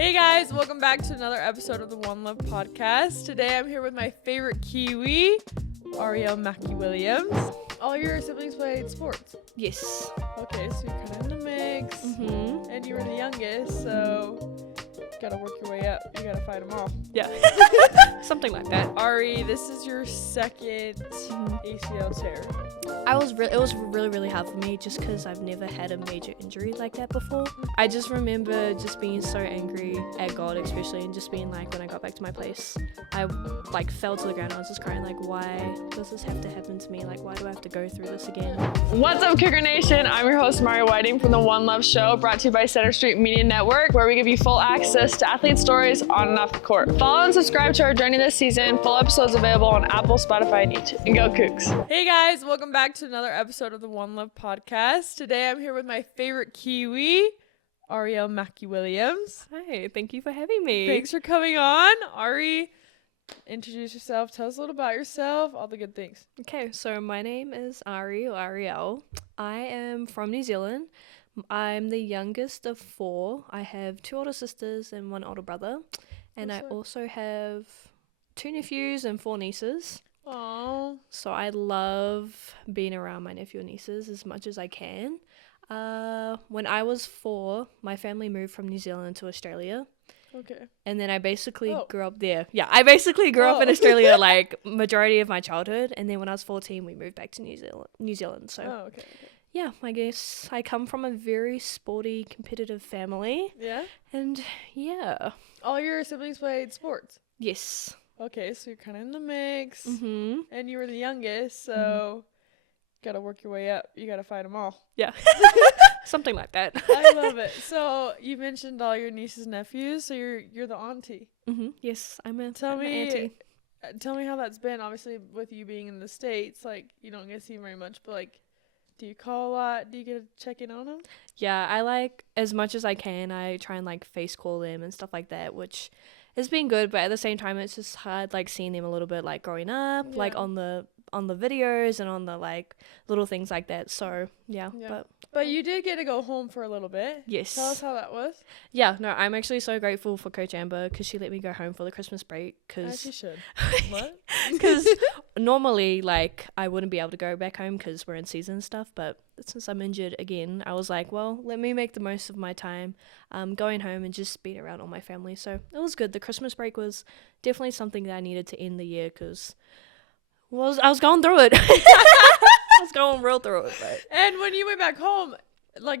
Hey guys, welcome back to another episode of the One Love podcast. Today I'm here with my favorite Kiwi, Arielle Mackey-Williams. All your siblings played sports? Yes. Okay, so you're kind of in the mix. Mm-hmm. And you were the youngest, so you gotta work your way up. You gotta fight them all. Yeah. Something like that. Ari, this is your second ACL tear. It was really hard for me just because I've never had a major injury like that before. I just remember just being so angry at God, especially, and just being like, when I got back to my place, I fell to the ground. I was just crying, like, why does this have to happen to me? Like, why do I have to go through this again? What's up, Kicker Nation? I'm your host, Amari Whiting from the One Love Show, brought to you by Center Street Media Network, where we give you full access to athlete stories on and off the court. Follow and subscribe to our journey this season. Full episodes available on Apple, Spotify, and YouTube. And go Cougs. Hey guys, welcome back to another episode of the One Love podcast. Today I'm here with my favorite Kiwi, Arielle Mackey-Williams. Hi, thank you for having me. Thanks for coming on. Ari, introduce yourself. Tell us a little about yourself, all the good things. Okay, so my name is Ari, or Arielle. I am from New Zealand. I'm the youngest of 4. I have 2 older sisters and 1 older brother. And I also have 2 nephews and 4 nieces. Aww. So I love being around my nephew and nieces as much as I can. When I was 4, my family moved from New Zealand to Australia. Okay. And then I basically grew up there. Yeah, I basically grew up in Australia majority of my childhood. And then when I was 14, we moved back to New Zealand. So okay. Yeah, I guess I come from a very sporty, competitive family. Yeah? And yeah. All your siblings played sports? Yes. Okay, so you're kind of in the mix. Mm-hmm. And you were the youngest, so gotta work your way up. You gotta fight them all. Yeah. Something like that. I love it. So you mentioned all your nieces and nephews, so you're the auntie. Mm-hmm. Yes, I'm an Tell me auntie. Tell me how that's been. Obviously, with you being in the States, you don't get to see them very much, but do you call a lot? Do you get to check in on them? Yeah, I as much as I can, I try and face call them and stuff like that, which has been good, but at the same time it's just hard seeing them a little bit growing up, on the videos and on the little things like that. So yeah. But you did get to go home for a little bit. Yes. Tell us how that was. Yeah, no, I'm actually so grateful for Coach Amber because she let me go home for the Christmas break. As she should. What? Because normally I wouldn't be able to go back home because we're in season and stuff, but since I'm injured again, I was like, well, let me make the most of my time going home and just being around all my family. So it was good. The Christmas break was definitely something that I needed to end the year because I was going through it. I was going real through it. But. And when you went back home,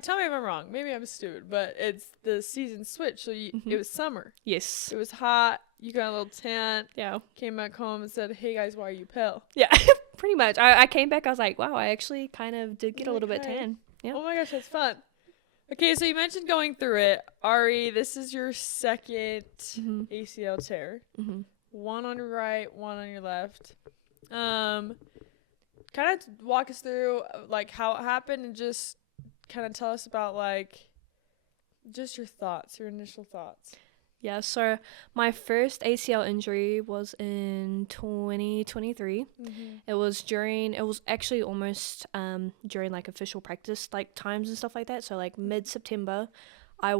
tell me if I'm wrong. Maybe I'm stupid, but it's the season switch. So it was summer. Yes. It was hot. You got a little tent. Yeah. Came back home and said, hey guys, why are you pale? Yeah, pretty much. I came back. I was like, wow, I actually kind of did get a little bit tan. Yeah. Oh my gosh, that's fun. Okay, so you mentioned going through it. Ari, this is your second ACL tear. Mm-hmm. 1 on your right, 1 on your left. Kind of walk us through how it happened and just kind of tell us about just your initial thoughts. Yeah, so my first ACL injury was in 2023. Mm-hmm. It was actually almost during official practice times and stuff like that. So mid-September, I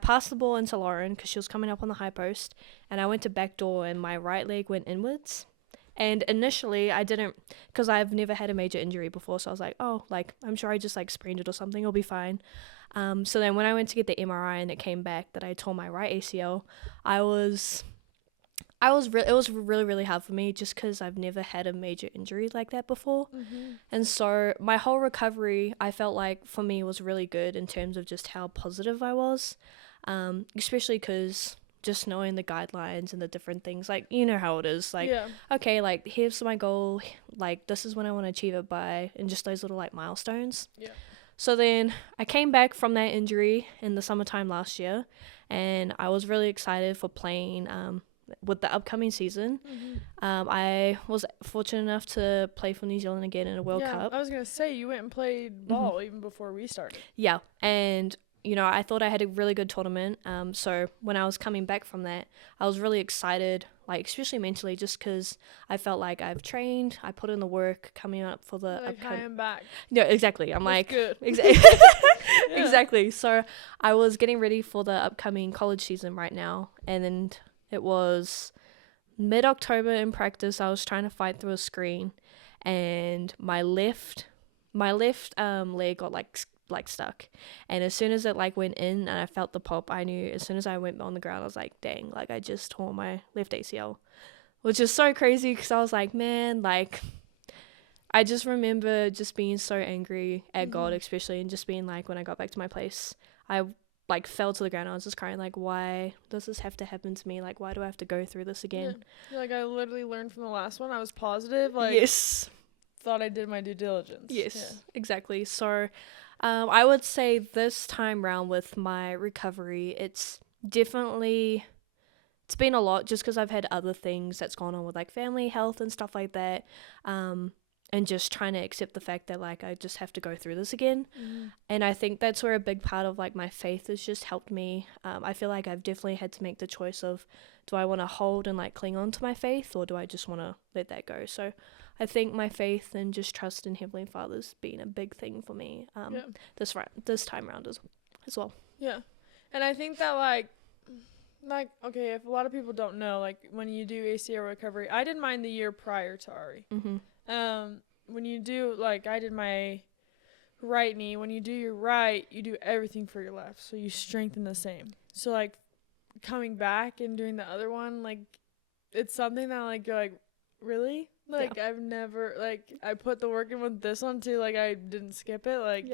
passed the ball into Lauren because she was coming up on the high post, and I went to backdoor and my right leg went inwards. And initially I didn't, because I've never had a major injury before, so I was like, oh, I'm sure I just sprained it or something, it'll be fine. So then when I went to get the MRI and it came back that I tore my right ACL, it was really hard for me just because I've never had a major injury like that before. Mm-hmm. And so my whole recovery, I felt for me was really good in terms of just how positive I was, especially because just knowing the guidelines and the different things, you know how it is, okay, here's my goal, this is when I want to achieve it by, and just those little milestones. Yeah. So then I came back from that injury in the summertime last year, and I was really excited for playing with the upcoming season. Mm-hmm. I was fortunate enough to play for New Zealand again in a World Cup. I was going to say, you went and played ball even before we started. Yeah, and you know, I thought I had a really good tournament. So when I was coming back from that, I was really excited, like especially mentally, just because I felt like I've trained, I put in the work coming up for the Like, hi, I'm back. No, exactly. I'm That's like, good. Yeah. Exactly. So I was getting ready for the upcoming college season right now, and then it was mid-October in practice. I was trying to fight through a screen, and my left leg got like stuck, and as soon as it like went in and I felt the pop, I knew as soon as I went on the ground, I was like, dang, like I just tore my left ACL, which is so crazy because I was like, man, like I just remember just being so angry at God, especially, and just being like, when I got back to my place, I like fell to the ground. I was just crying, like, why does this have to happen to me? Like, why do I have to go through this again? Yeah. Like, I literally learned from the last one. I was positive. Like, yes. Thought I did my due diligence. Yes, exactly. So I would say this time round with my recovery, it's been a lot just because I've had other things that's gone on with like family health and stuff like that. And just trying to accept the fact that like I just have to go through this again. And I think that's where a big part of like my faith has just helped me. I feel like I've definitely had to make the choice of, do I want to hold and like cling on to my faith, or do I just want to let that go? So I think my faith and just trust in Heavenly Father's been a big thing for me this time around as well. Yeah. And I think that like, okay, if a lot of people don't know, like when you do ACL recovery, I did mine the year prior to Ari. When you do, like, I did my right knee. When you do your right, you do everything for your left. So you strengthen the same. So, like, coming back and doing the other one, like, it's something that, like, you're like, really? Like, I've never, like, I put the work in with this one, too. Like, I didn't skip it. Like,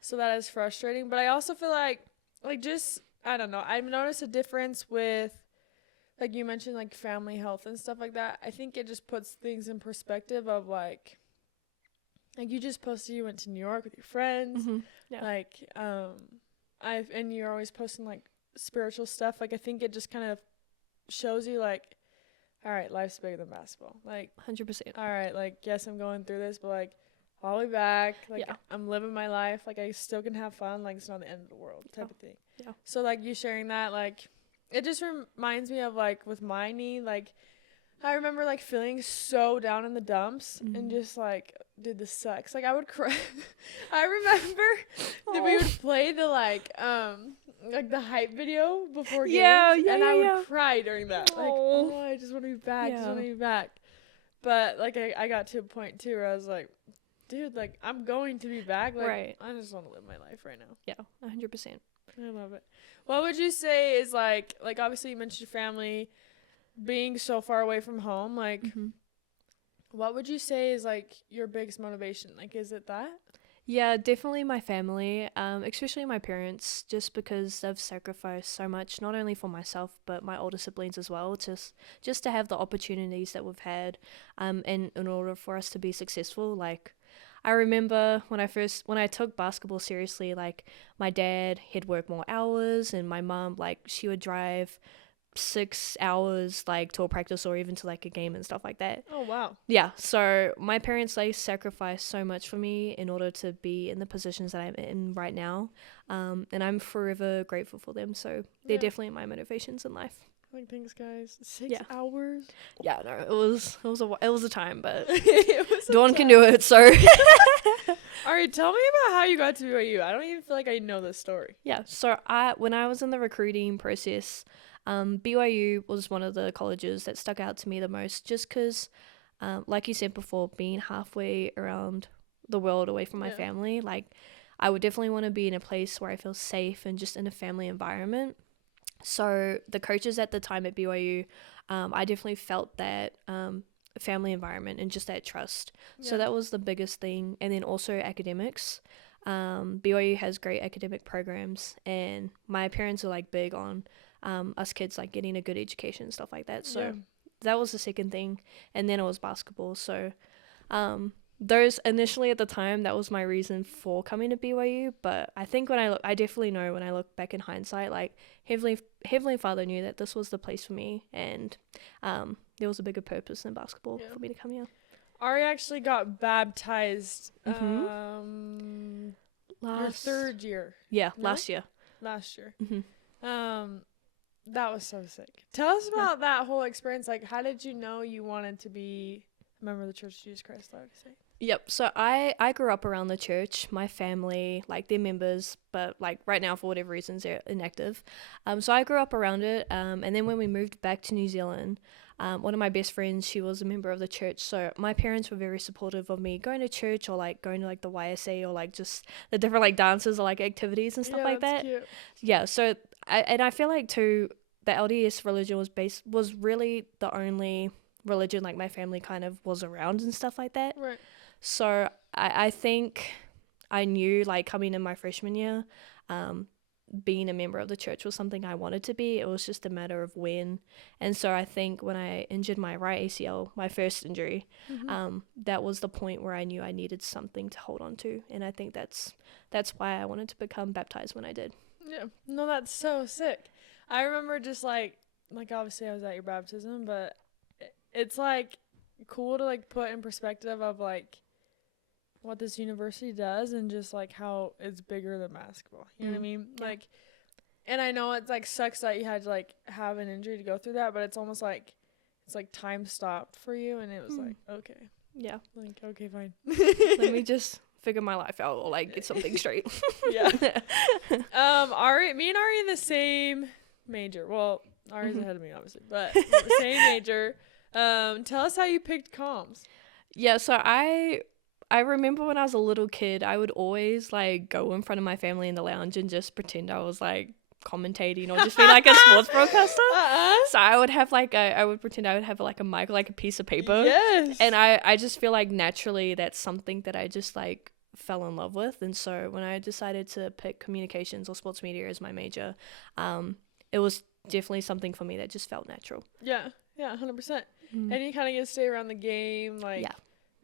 so that is frustrating. But I also feel like just, I don't know. I've noticed a difference with, like you mentioned, like family health and stuff like that. I think it just puts things in perspective of like you just posted you went to New York with your friends. Like, and you're always posting like spiritual stuff. Like, I think it just kind of shows you like, all right, life's bigger than basketball. Like 100%. All right, like, yes, I'm going through this, but like, I'll be back. Like, I'm living my life. Like, I still can have fun. Like, it's not the end of the world type of thing. So like you sharing that, like, it just reminds me of, like, with my knee, like, I remember, like, feeling so down in the dumps and just, like, dude, this sucks. Like, I would cry. I remember that we would play the, like, the hype video before games, and I would cry during that. Like, I just want to be back. Just want to be back. But, like, I got to a point, too, where I was like, dude, like, I'm going to be back. Like, I just want to live my life right now. Yeah, 100%. I love it. What would you say is, like obviously you mentioned your family being so far away from home. Like, what would you say is, like, your biggest motivation? Like, is it that? Yeah, definitely my family, especially my parents, just because they've sacrificed so much, not only for myself, but my older siblings as well, just to have the opportunities that we've had, and in order for us to be successful. Like, I remember when I took basketball seriously, like, my dad, he'd work more hours, and my mom, like, she would drive 6 hours, like, to a practice or even to, like, a game and stuff like that. Oh, wow. Yeah, so my parents, they sacrificed so much for me in order to be in the positions that I'm in right now, and I'm forever grateful for them, so they're definitely my motivations in life. Like, thanks, guys. 6 hours? Yeah, no, it was a time, but Dawn can do it, so. Alright, tell me about how you got to BYU. I don't even feel like I know this story. Yeah, so when I was in the recruiting process, BYU was one of the colleges that stuck out to me the most, just because, like you said before, being halfway around the world away from my family, like, I would definitely want to be in a place where I feel safe and just in a family environment. So the coaches at the time at BYU, I definitely felt that family environment and just that trust. So that was the biggest thing. And then also academics. BYU has great academic programs, and my parents are, like, big on us kids, like, getting a good education and stuff like that. So that was the second thing. And then it was basketball. So those initially at the time, that was my reason for coming to BYU. But I think I definitely know when I look back in hindsight, like, Heavenly Father knew that this was the place for me, and there was a bigger purpose than basketball for me to come here. Ari actually got baptized your third year. Yeah, last year. last year. Mm-hmm. That was so sick. Tell us about that whole experience. Like, how did you know you wanted to be a member of the Church of Jesus Christ of Latter-day Saints? Yep. So I grew up around the church. My family, like, they're members, but like right now for whatever reasons they're inactive. So I grew up around it. And then when we moved back to New Zealand, one of my best friends, she was a member of the church. So my parents were very supportive of me going to church or like going to like the YSA or like just the different like dances or like activities and stuff like that. Cute. Yeah. So I feel like too the LDS religion was really the only religion like my family kind of was around and stuff like that. Right. So I think I knew like coming in my freshman year, being a member of the church was something I wanted to be. It was just a matter of when. And so I think when I injured my right ACL, my first injury, that was the point where I knew I needed something to hold on to. And I think that's why I wanted to become baptized when I did. Yeah. No, that's so sick. I remember just like obviously I was at your baptism, but it's like cool to like put in perspective of like what this university does and just like how it's bigger than basketball. You know what I mean? Yeah. Like, and I know it's like sucks that you had to like have an injury to go through that, but it's almost like it's like time stopped for you and it was like, okay. Yeah. Like, okay, fine. Let me just figure my life out or like get something straight. Yeah. Me and Ari in the same major. Well, Ari's ahead of me obviously, but the same major. Tell us how you picked comms. Yeah, so I remember when I was a little kid, I would always like go in front of my family in the lounge and just pretend I was like commentating or just be like a sports broadcaster. So I would have like I would pretend I would have like a mic, like a piece of paper. Yes. And I just feel like naturally that's something that I just like fell in love with. And so when I decided to pick communications or sports media as my major, it was definitely something for me that just felt natural. Yeah, 100%. And you kind of get to stay around the game, like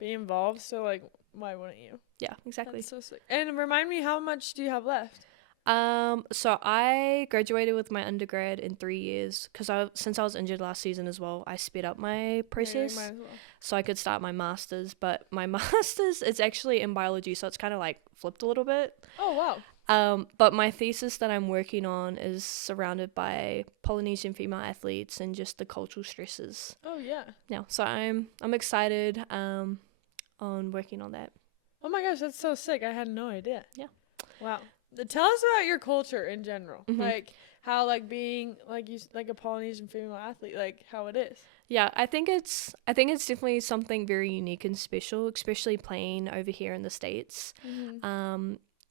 be involved. So like, why wouldn't you? Yeah, exactly. That's so sick. And remind me, how much do you have left? So I graduated with my undergrad in 3 years because since I was injured last season as well, I sped up my process so I could start my master's. But my master's is actually in biology, so it's kind of like flipped a little bit. Oh wow. But my thesis that I'm working on is surrounded by Polynesian female athletes and just the cultural stresses. Oh yeah. Yeah, so I'm excited on working on that. Oh my gosh, that's so sick. I had no idea. Yeah. Wow. Tell us about your culture in general. Like how like being like a Polynesian female athlete, like how it is. Yeah, I think it's definitely something very unique and special, especially playing over here in the States.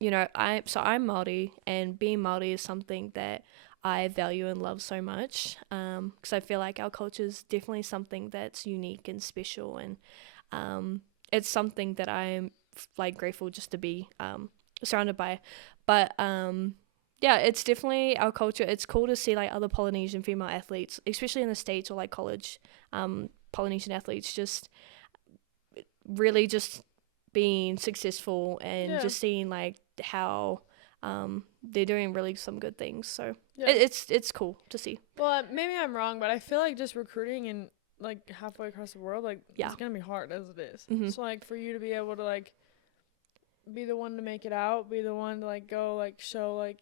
You know, I'm Māori, and being Māori is something that I value and love so much, because I feel like our culture is definitely something that's unique and special, and it's something that I'm like grateful just to be surrounded by. But yeah, it's definitely our culture. It's cool to see like other Polynesian female athletes, especially in the States or like college Polynesian athletes, just really just being successful and just seeing like how they're doing really some good things. So it's cool to see. Well, maybe I'm wrong, but I feel like just recruiting and like halfway across the world, like it's gonna be hard as it is. So like for you to be able to like be the one to make it out, be the one to like go like show like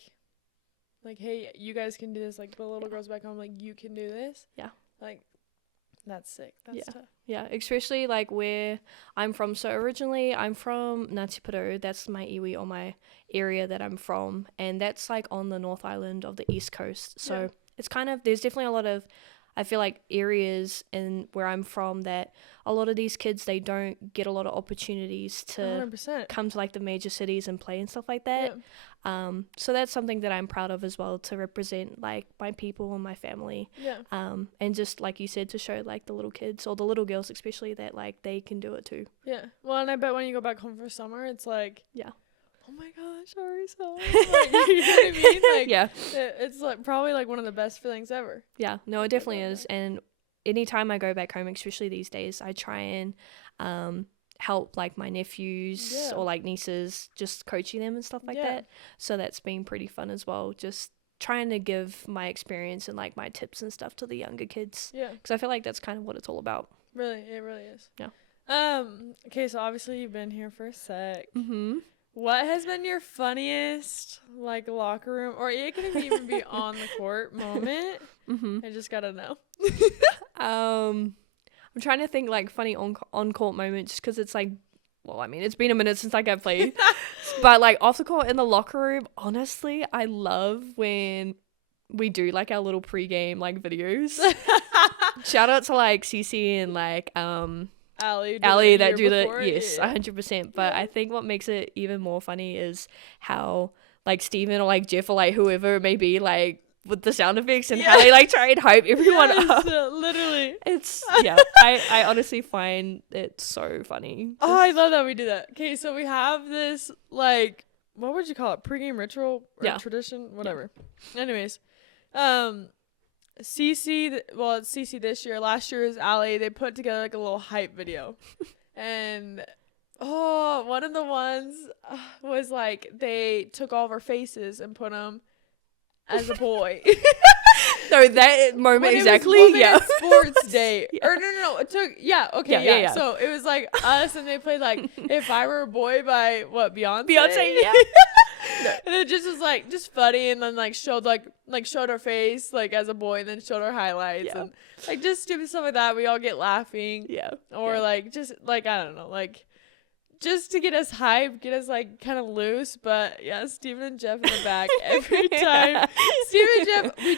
hey, you guys can do this, like the little girls back home, like you can do this. Yeah. Like that's sick. That's tough. Yeah, especially like where I'm from. So originally I'm from Ngāti Porou. That's my iwi or my area that I'm from, and that's like on the North Island of the East Coast. So it's kind of, there's definitely a lot of, I feel like, areas in where I'm from that a lot of these kids, they don't get a lot of opportunities to 100%. come to like the major cities and play and stuff like that. So that's something that I'm proud of as well, to represent like my people and my family. And just like you said, to show like the little kids or the little girls especially that like they can do it too. Well, and I bet when you go back home for summer, it's like oh my gosh, Ari's home. Like, you know what I mean? Like, it's like probably like one of the best feelings ever. Yeah, no, it definitely is. And anytime I go back home, especially these days, I try and help like my nephews or like nieces, just coaching them and stuff like that. So that's been pretty fun as well, just trying to give my experience and like my tips and stuff to the younger kids. Because I feel like that's kind of what it's all about. Really, it really is. Yeah. Okay, so obviously you've been here for a sec. What has been your funniest, like, locker room, or it can even be on the court moment? I just gotta know. I'm trying to think, like, funny on court moments, just because it's like, well, I mean, it's been a minute since like I played, but like off the court in the locker room, honestly, I love when we do like our little pre-game like videos. Shout out to like Cece and like Ali that do before, the yes, 100%. But I think what makes it even more funny is how like Steven or like Jeff or like whoever it may be, like with the sound effects and how they like try and hype everyone up. Literally. It's I honestly find it so funny. Oh, I love that we do that. Okay, so we have this like, what would you call it? Pre-game ritual or tradition, whatever. Anyways, CC, well, it's CC this year. Last year was Ali. They put together like a little hype video, and one of the ones was like they took all of our faces and put them as a boy. No, that moment exactly. Sports day. Or no. It took. Yeah. Okay. Yeah. So it was like us, and they played like "If I Were a Boy" by what, Beyonce. Yeah. And it just was like just funny, and then like showed our face like as a boy, and then showed our highlights and like just stupid stuff like that. We all get laughing. Yeah. Or like just like I don't know, like just to get us hyped, get us like kind of loose. But yeah, Steven and Jeff in the back every time. Steven and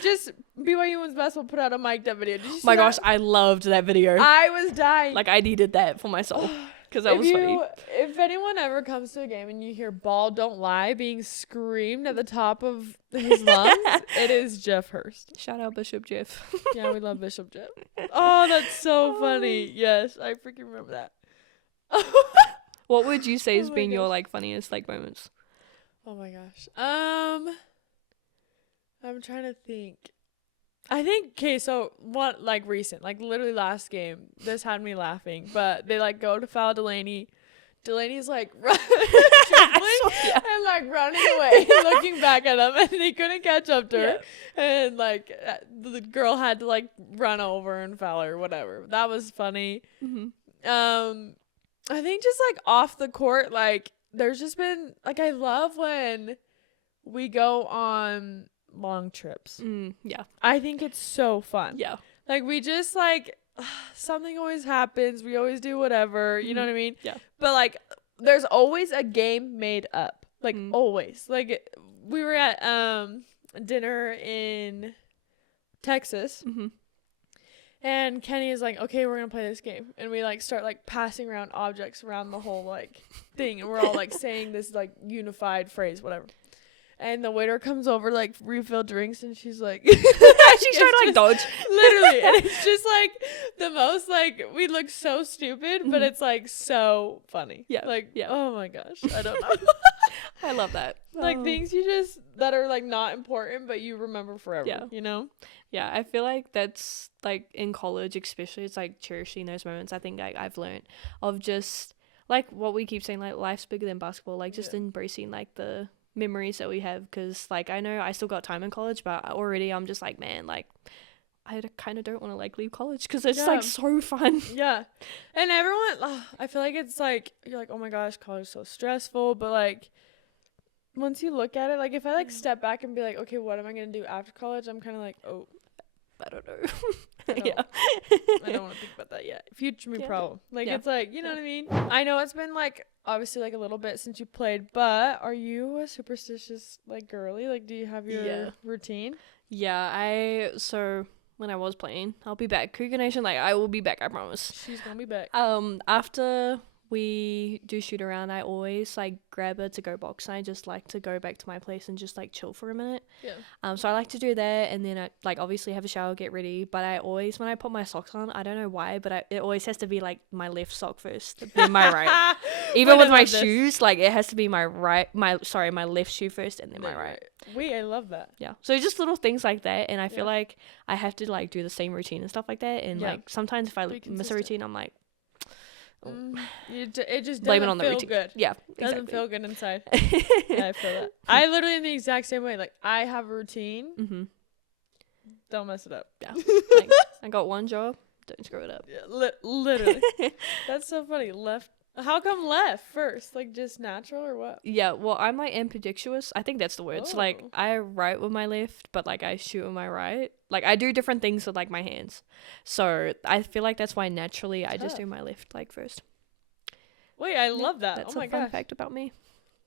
Jeff, BYU Women's Basketball put out a mic'd up video. Did you see my that? gosh, I loved that video. I was dying. Like I needed that for myself because that was funny. If anyone ever comes to a game and you hear "Ball Don't Lie" being screamed at the top of his lungs, it is Jeff Hurst. Shout out Bishop Jeff. Yeah, we love Bishop Jeff. Oh, that's so funny. Yes, I freaking remember that. What would you say has been your like funniest like moments? Oh my gosh. I'm trying to think. I think, okay, so what, like recent, like literally last game, this had me laughing, but they like go to foul Delaney. Delaney's like dribbling and like running away, looking back at them, and they couldn't catch up to her. And like the girl had to like run over and foul her, whatever. That was funny. I think just like off the court, like there's just been like, I love when we go on long trips. I think it's so fun. Like we just like something always happens, we always do whatever, you know what I mean? But like there's always a game made up, like always. Like we were at dinner in Texas, and Kenny is like, okay, we're gonna play this game, and we like start like passing around objects around the whole like thing, and we're all like saying this like unified phrase, whatever. And the waiter comes over, like, refill drinks, and she's like... she's trying to, like, dodge. Literally. And it's just, like, the most, like, we look so stupid, but it's, like, so funny. Like, oh, my gosh. I don't know. I love that. Like, things you just... that are, like, not important, but you remember forever, you know? Yeah, I feel like that's, like, in college especially, it's, like, cherishing those moments. I think, like, I've learned of just, like, what we keep saying, like, life's bigger than basketball. Like, just embracing, like, the... memories that we have, because like I know I still got time in college, but already I'm just like, man, like I kind of don't want to like leave college because it's like so fun. And everyone, I feel like it's like you're like, oh my gosh, college is so stressful, but like once you look at it, like if I like step back and be like, okay, what am I gonna do after college, I'm kind of like, oh, I don't know. I don't want to think about that yet. Future me problem. Like it's like, you know what I mean? I know it's been like obviously like a little bit since you played, but are you a superstitious like girly? Like do you have your routine? So when I was playing, I'll be back. Cougar Nation, like I will be back, I promise. She's gonna be back. After we do shoot around, I always like grab a to-go box, and I just like to go back to my place and just like chill for a minute. So I like to do that, and then I like obviously have a shower, get ready, but I always, when I put my socks on, I don't know why, but it always has to be like my left sock first, then my right. Even with my shoes, like it has to be my left shoe first, and then my right. I love that. So just little things like that, and I feel like I have to like do the same routine and stuff like that, and like sometimes if I miss a routine, I'm like, it just blame it doesn't on the feel routine. good. Doesn't feel good inside. I feel that. I literally am the exact same way. Like I have a routine. Don't mess it up. Like, I got one job. Don't screw it up. Literally. That's so funny. How come left first? Like just natural or what? Yeah, well, I'm like ambidextrous. I think that's the word. So like Oh. I write with my left, but like I shoot with my right. Like I do different things with like my hands. So I feel like that's wly naturally I just do my left leg first. Wait, I love that. That's oh my a fun gosh. fact about me.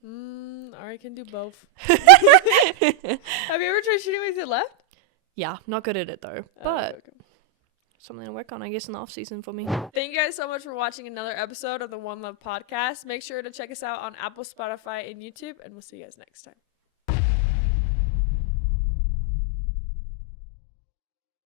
Ari can do both. Have you ever tried shooting with your left? Yeah, not good at it though, but Okay. something to work on, I guess, in the off season for me. Thank you guys so much for watching another episode of the One Love podcast. Make sure to check us out on Apple, Spotify, and YouTube, and we'll see you guys next time.